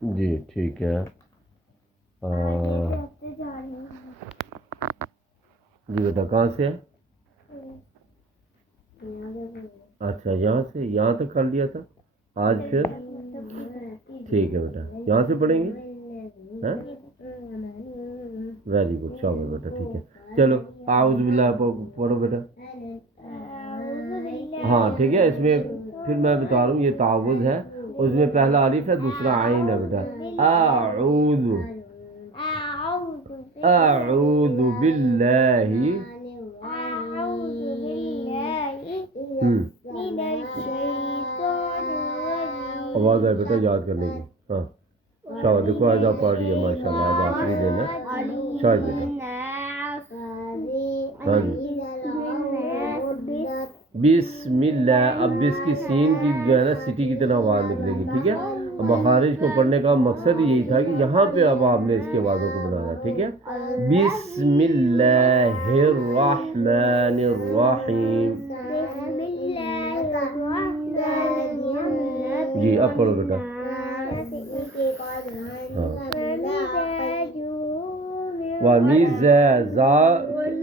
جی ٹھیک ہے. جی بیٹا کہاں سے ہے؟ اچھا یہاں سے، یہاں تک کر لیا تھا آج پھر. ٹھیک ہے بیٹا یہاں سے پڑھیں گے. ویری گڈ شاباش بیٹا. ٹھیک ہے چلو اعوذ باللہ پڑھو بیٹا. ہاں ٹھیک ہے. اس میں پھر میں بتا رہا ہوں یہ تعوذ ہے، اس میں پہلا الف ہے دوسرا عین ہے بیٹا. اعوذ اعوذ باللہ آواز ہے بیٹا یاد کرنے کی. ہاں شاید دیکھو آج آپ پڑھ رہی ہے ماشاء اللہ. آج آخری دن ہے شاید بیٹا. ہاں جی بسم اللہ. اب بس کی سین کی جو ہے نا سٹی کی طرح آواز نکلے گی. ٹھیک ہے. مخارج کو پڑھنے کا مقصد یہی تھا کہ یہاں پہ اب آپ نے اس کے آوازوں کو بنانا. ٹھیک ہے. بسم اللہ الرحمن الرحیم. جی اب پڑھو بیٹا.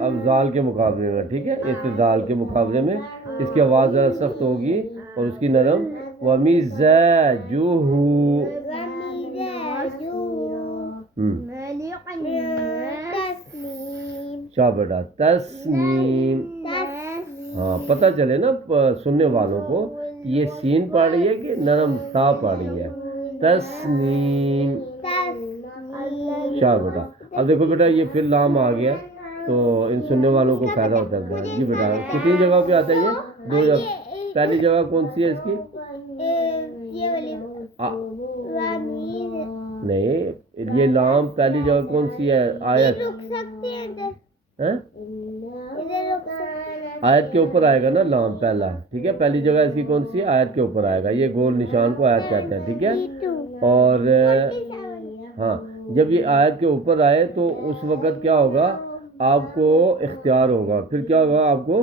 اب زال کے مقابلے میں. ٹھیک ہے. اعتدال کے مقابلے میں اس کی آواز ذرا سخت ہوگی اور اس کی نرم. وَمِزَاجُهُ شاہ بیٹا تسنیم. ہاں پتہ چلے نا سننے والوں کو یہ سین پڑھ رہی ہے کہ نرم تا پڑھ رہی ہے. تسنیم شاہ بیٹا. اب دیکھو بیٹا یہ پھر لام آ گیا تو ان سننے والوں کو فائدہ ہوتا ہے. جی بیٹا کتنی جگہ پہ آتا ہے یہ؟ 2 جگہ. پہلی جگہ کون سی ہے اس کی؟ نہیں یہ لام پہلی جگہ کون سی ہے؟ آیت. آیت کے اوپر آئے گا نا لام پہلا. ٹھیک ہے. پہلی جگہ اس کی کون سی ہے؟ آیت کے اوپر آئے گا. یہ گول نشان کو آیت کہتے ہیں. ٹھیک ہے. اور ہاں جب یہ آیت کے اوپر آئے تو اس وقت کیا ہوگا؟ آپ کو اختیار ہوگا. پھر کیا ہوگا آپ کو؟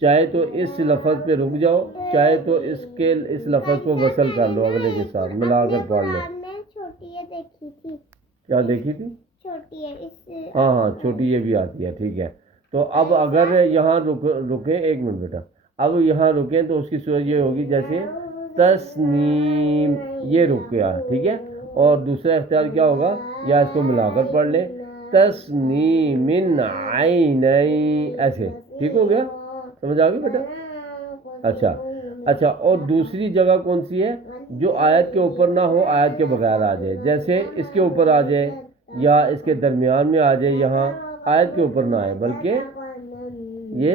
چاہے تو اس لفظ پہ رک جاؤ، چاہے تو اس لفظ کو وصل کر لو اگلے کے ساتھ ملا کر پڑھ لو. کیا دیکھی تھی؟ ہاں چھوٹی یہ بھی آتی ہے. ٹھیک ہے. تو اب اگر یہاں رکیں 1 منٹ بیٹا. اب یہاں رکیں تو اس کی صورت یہ ہوگی جیسے تسنیم یہ رک گیا. ٹھیک ہے. اور دوسرا اختیار کیا ہوگا؟ یا اس کو ملا کر پڑھ لیں تسنیم عینین ایسے. ٹھیک ہو گیا؟ سمجھ آ گئی بیٹا؟ اچھا اور دوسری جگہ کون سی ہے جو آیت کے اوپر نہ ہو، آیت کے بغیر آ جائے؟ جیسے اس کے اوپر آ جائے یا اس کے درمیان میں آ جائے. یہاں آیت کے اوپر نہ آئے بلکہ یہ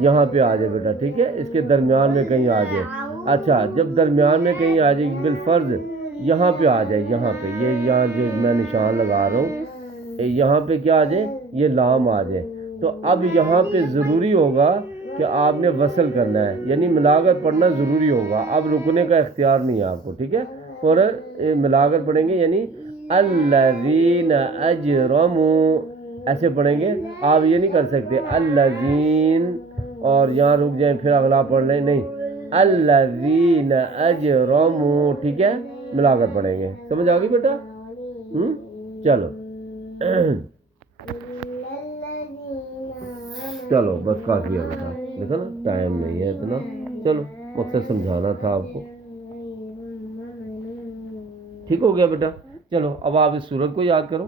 یہاں پہ آ جائے بیٹا. ٹھیک ہے. اس کے درمیان میں کہیں آ جائے. اچھا جب درمیان میں کہیں آ جائے بالفرض یہاں پہ آ جائے. یہاں پہ یہاں جو میں نشان لگا رہا ہوں یہاں پہ کیا آ جائے؟ یہ لام آ جائے. تو اب یہاں پہ ضروری ہوگا کہ آپ نے وصل کرنا ہے، یعنی ملا کر پڑھنا ضروری ہوگا. اب رکنے کا اختیار نہیں ہے آپ کو. ٹھیک ہے. اور ملا کر پڑھیں گے یعنی الذین اجرموا ایسے پڑھیں گے. آپ یہ نہیں کر سکتے الذین اور یہاں رک جائیں پھر اگلا پڑھ لیں. نہیں الذین اجرموا. ٹھیک ہے. ملا کر پڑھیں گے. سمجھ آ گئی بیٹا؟ چلو چلو بس کافی ہے بیٹا. دیکھا نا ٹائم نہیں ہے اتنا. چلو مقصد سمجھانا تھا آپ کو. ٹھیک ہو گیا بیٹا. چلو اب آپ اس سورت کو یاد کرو.